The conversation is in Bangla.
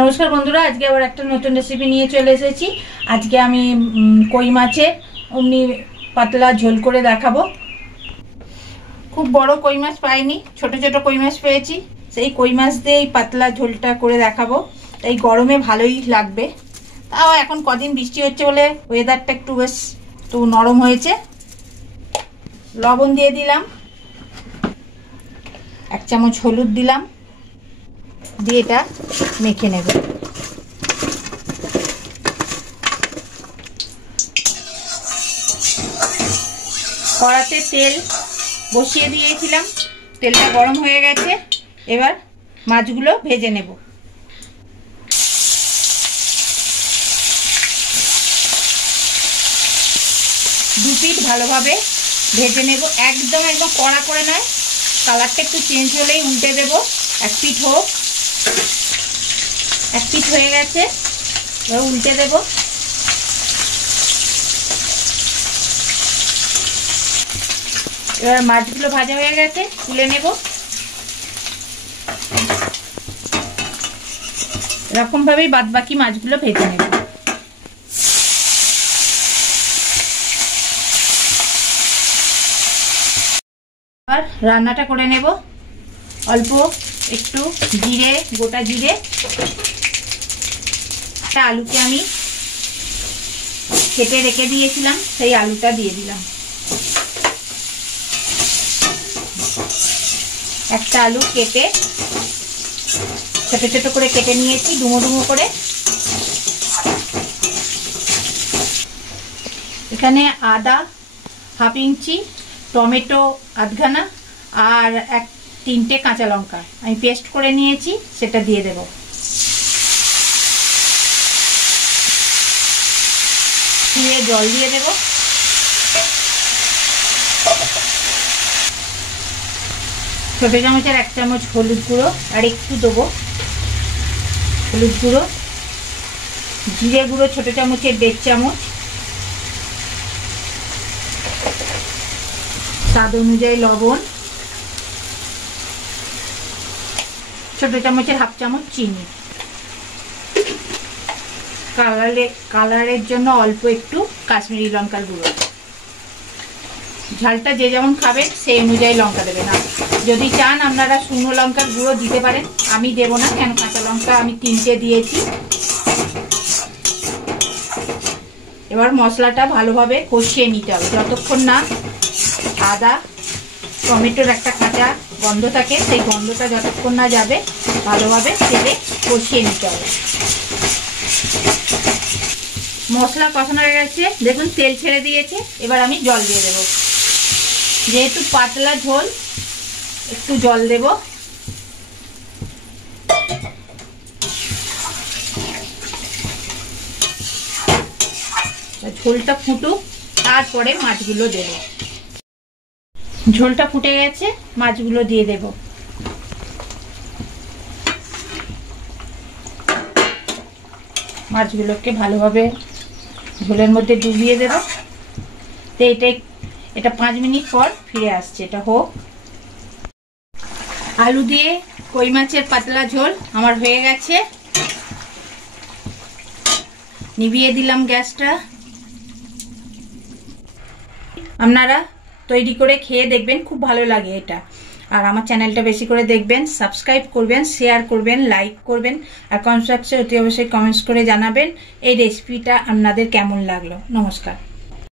নমস্কার বন্ধুরা, আজকে আবার একটা নতুন রেসিপি নিয়ে চলে এসেছি। আজকে আমি কই মাছের অমনি পাতলা ঝোল করে দেখাবো। খুব বড় কই মাছ পাইনি, ছোট ছোট কই মাছ পেয়েছি। সেই কই মাছ দিয়ে এই পাতলা ঝোলটা করে দেখাবো। এই গরমে ভালোই লাগবে। তাও এখন কদিন বৃষ্টি হচ্ছে বলে ওয়েদারটা একটু বেশ একটু নরম হয়েছে। লবণ দিয়ে দিলাম, 1 চামচ হলুদ দিলাম, দিয়ে এটা মেখে নেব। কড়াতে তেল বসিয়ে দিয়েছিলাম, তেলটা গরম হয়ে গেছে। এবার মাছগুলো ভেজে নেব। দু পিঠ ভালোভাবে ভেজে নেব, একদম কড়া করে নয়। কালারটা একটু চেঞ্জ হলেই উল্টে দেব। এক পিঠ হোক, এক পিঠ হয়ে গেছে, এবার উল্টে দেব। এবার মাছগুলো ভাজা হয়ে গেছে, তুলে নেব। এরকম ভাবেই বাদ বাকি মাছগুলো ভেজে নেব। আর রান্নাটা করে নেব। অল্প একটু জিরে, গোটা জিরে, একটা আলুকে আমি কেটে রেখে দিয়েছিলাম, সেই আলুটা দিয়ে দিলাম। একটা আলু কেটে ছোট ছোট করে কেটে নিয়েছি, ডুমো ডুমো করে। এখানে আদা হাফ ইঞ্চি, টমেটো আধখানা, আর 3টে কাঁচা লঙ্কা আমি পেস্ট করে নিয়েছি, সেটা দিয়ে দেব। দিয়ে জল দিয়ে দেব। ছোট চামচের 1 চামচ হলুদ গুঁড়ো, আর একটু দেবো হলুদ গুঁড়ো। জিরে গুঁড়ো ছোট চামচের 1.5 চামচ, স্বাদ অনুযায়ী লবণ, ছোট চামচের হাফ চামচ চিনি। কালারের জন্য অল্প একটু কাশ্মীরি লঙ্কার গুঁড়ো। ঝালটা যে যেমন খাবেন সেই অনুযায়ী লঙ্কা দেবেন। যদি চান আপনারা শুকনো লঙ্কার গুঁড়ো দিতে পারেন, আমি দেব না, কেন কাঁচা লঙ্কা আমি 3টে দিয়েছি। এবার মশলাটা ভালোভাবে কষিয়ে নিতে হবে, যতক্ষণ না আদা টমেটোর একটা কাঁচা গন্ধ থাকে, সেই গন্ধটা যতক্ষণ না যাবে ভালোভাবে তেলে কষিয়ে নিতে হবে। মশলা কষানো হয়ে গেছে, দেখুন তেল ছেড়ে দিয়েছে। এবার আমি জল দিয়ে দেব। যেহেতু পাতলা ঝোল, একটু জল দেব। ঝোলটা ফুটুক, তারপরে মাছগুলো দেব। ঝোলটা ফুটে গেছে, মাছগুলো দিয়ে দেব। মাছগুলোকে ভালোভাবে ঝোলের মধ্যে ডুবিয়ে দেব। তো এটা 5 মিনিট পর ফিরে আসছে, এটা হোক। আলু দিয়ে কই মাছের পাতলা ঝোল আমার হয়ে গেছে। নিভিয়ে দিলাম গ্যাসটা। আপনারা তৈরি করে খেয়ে দেখবেন, খুব ভালো লাগে এটা। আর আমার চ্যানেলটা বেশি করে দেখবেন, সাবস্ক্রাইব করবেন, শেয়ার করবেন, লাইক করবেন, আর কমেন্ট বক্সে অতি অবশ্যই কমেন্টস করে জানাবেন এই রেসিপিটা আপনাদের কেমন লাগলো। নমস্কার।